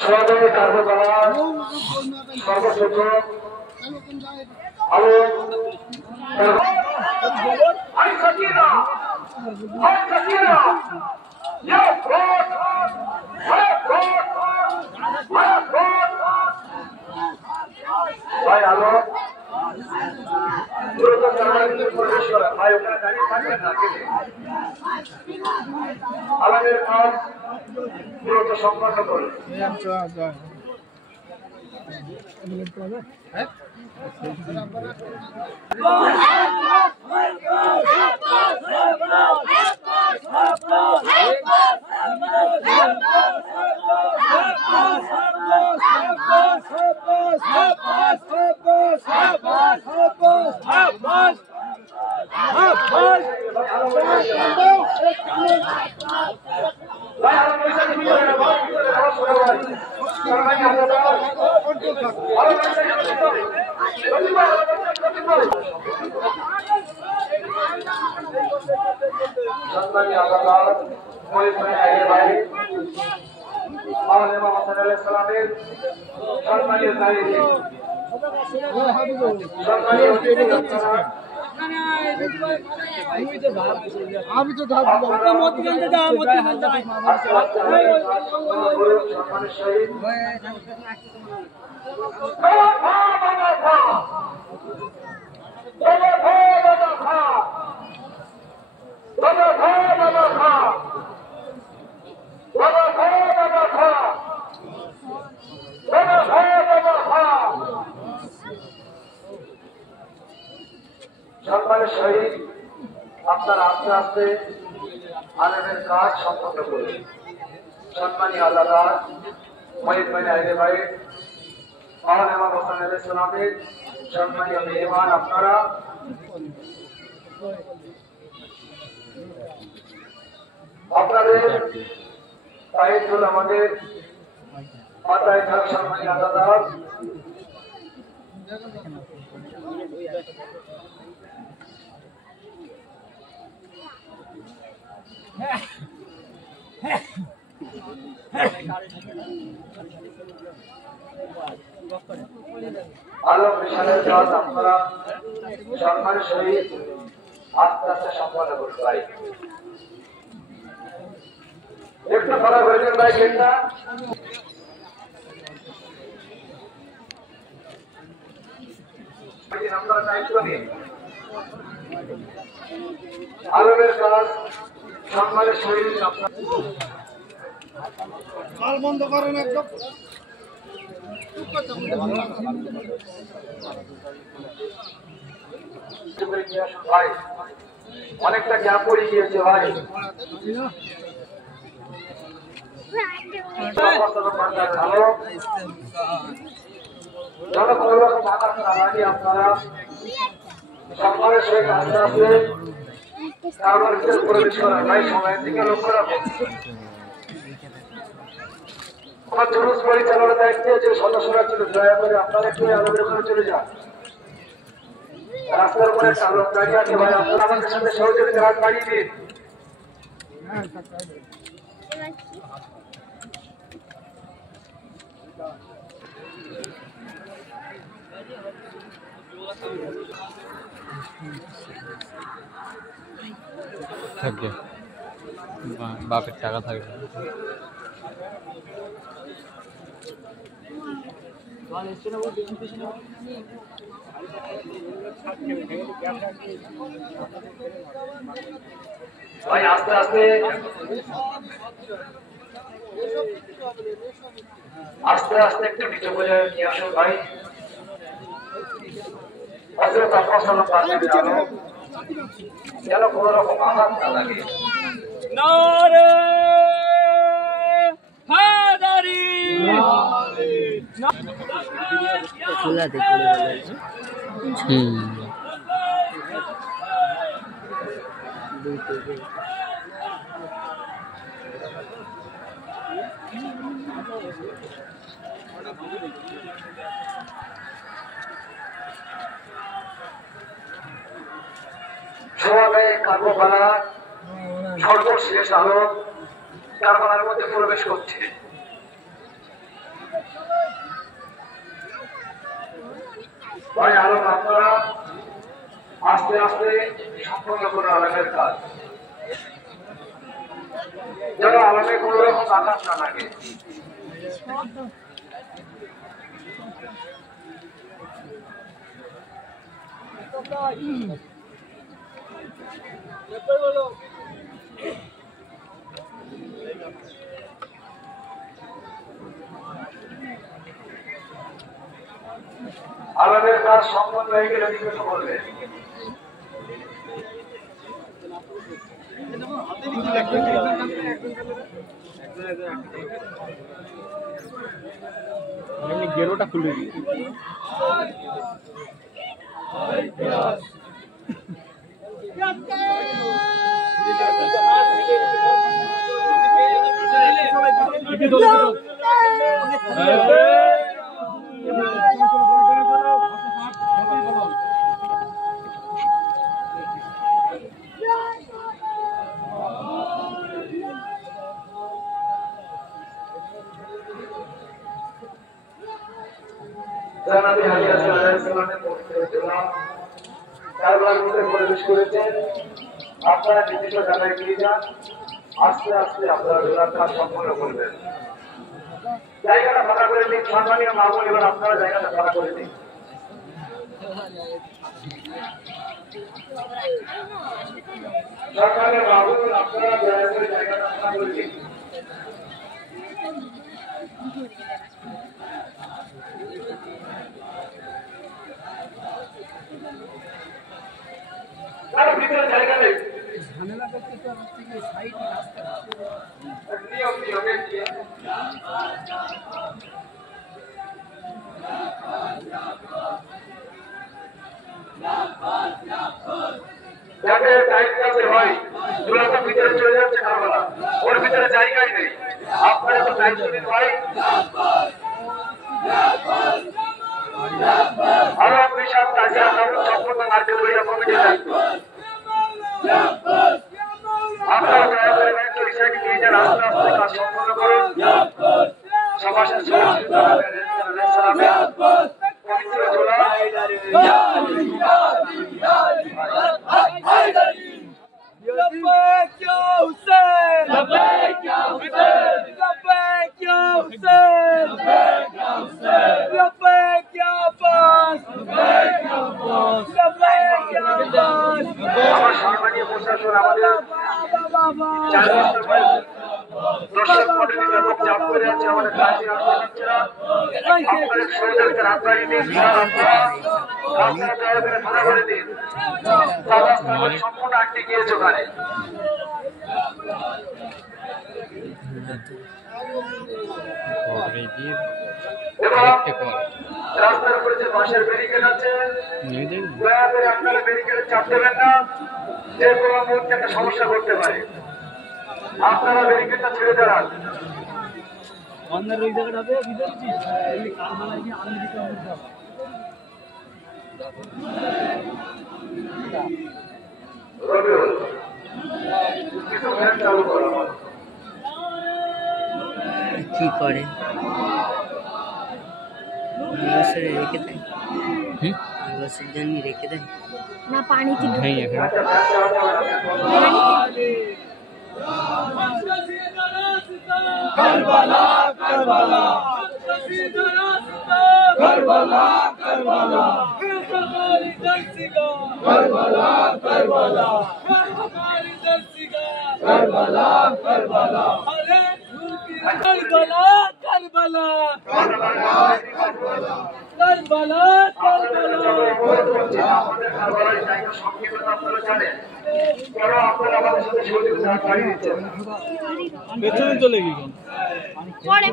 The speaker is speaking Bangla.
সদয় কার্যকলাপ সর্বশেষ আলো ভাই আলো ভাই ওখানে দাঁড়িয়ে থাকবেন না আমাদের কাজ দ্রুত সম্পন্ন করুন। সম্মানীয় আদালত সালামের সম্মানীয় দায়িত্ব আমি তো সম্মানের সহিত আপনারা আস্তে আস্তে আলেমের কাজ সম্পন্ন করুন। সম্মানীয় আদালত মহিত ভাই আইলে ভাই মাওলানা হোসেন আলাইহিস সালামের সম্মানীয় মেহমান আপনারা আপনাদের দায়িত্ব আমাদের মাথায় থাক। সম্মানীয় আদালত আলো মিশনের কাজ আপনারা সম্মানের সহিত আস্তে আস্তে সম্পন্ন করতে পারি। একটু খারাপ হয়ে যান ভাই গেটটা। আপনারা দায়িত্ব নিন। আলোর কাজ সম্মানের সহিত কাল বন্ধ করেন একদম। ভাই অনেকটা গ্যাপ পড়ে গিয়েছে ভাই। আপনারা সম্মানের সহিত আস্তে আস্তে কারবার ভিতরে প্রবেশ করার ভাই সময়ের দিকে লক্ষ্য রাখুন। আমার জুলুস পরিচালনার দায়িত্বে যে সদস্যরা ছিল দয়া করে আপনারা একটু আলোচনা করে চলে যান। রাস্তার উপরে একটা লোক দাঁড়িয়ে আছে ভাই, আপনারা আমাদের সাথে সহযোগিতার হাত বাড়িয়ে দিন। থাকবে বাপের টাকা থাকবে। ভাই আস্তে আস্তে আস্তে আস্তে একটু নিচু করে নিয়ে আসুন ভাই। হযরত আপনার সাল্লাল্লাহু আলাইহি ওয়াসাল্লাম যেন কোনো রকম আঘাত না লাগে। নারে হায়দারি সবাই কারবালা সর্বশেষ আলো কারবালার মধ্যে প্রবেশ করছে। ভাই আলম আপনারা আস্তে আস্তে সম্পন্ন করে আলমের কাজ, যেন আলমে কোন রকম আঘাত না লাগে। আলমের কাজ সম্পন্ন হয়ে গেলে কিছু বলবে। গেরোটা খুলে দিই। জানাবি হাজিয়া সাল্লাল্লাহু কারবালার মধ্যে প্রবেশ করেছেন। আপনারা নির্দিষ্ট জায়গায় গিয়ে যান, আস্তে আস্তে আপনারা ঘোরার কাজ সম্পন্ন করবেন। জায়গাটা ফাঁকা করে দিন, সম্মানীয় মামুন, এবার আপনারা জায়গাটা ফাঁকা করে দিন। সম্মানীয় মামুন, আপনারা দয়া করে জায়গাটা ফাঁকা করে দিন। ভিতরে জায়গা নেই, ঝামেলা করতে তো সাইডে রাস্তা নিয়ম নিয়মে দিয়ে যাকে টাইট কাছে হয় দুলাটা ভিতরে চলে যাচ্ছে কারবালা, ওর ভিতরে জায়গাই নেই। আপনারা তো দায়িত্ব দিন ভাই। আরো বিশাল তাজিয়া সম্পূর্ণ মার্কেট এরিয়া কমিটির দায়িত্ব। আপনারা দয়া করে দায়িত্ব হিসেবে নিয়ে যান, আস্তে আস্তে কাজ সম্পন্ন করুন। সমাজের পবিত্র জোলা لبيك يا حسين لبيك يا حسين لبيك يا حسين لبيك يا حسين لبيك يا عباس لبيك يا عباس لبيك يا عباس আমার সম্মানীয় প্রশাসন আমাদের দর্শক মন্ডলী ব্যাপক চাপ করে আছে। আমাদের কাজী রাষ্ট্রপতিরা আপনাদের সহযোগিতার হাত বাড়িয়ে দিন। আপনারা দয়া করে ফাঁকা করে দিন, সম্পূর্ণ আটকে গিয়েছে ওখানে। রাস্তার উপরে যে বাঁশের ব্যারিকেড আছে, দয়া করে আপনারা ব্যারিকেডে চাপ দেবেন না, যে কোনো মুহূর্তে একটা সমস্যা করতে পারে। আপনারা ব্যারিকেডটা ছেড়ে দাঁড়ান। কি করে রেখে দেয়, বছর জন্য রেখে দেয় না পানিতে কারবালা কারবালা কারবালা কারবালা কারবালা কারবালা কারবালা কারবালা কারবালা কারবালা কারবালা পেছনে চলে গেল। পরে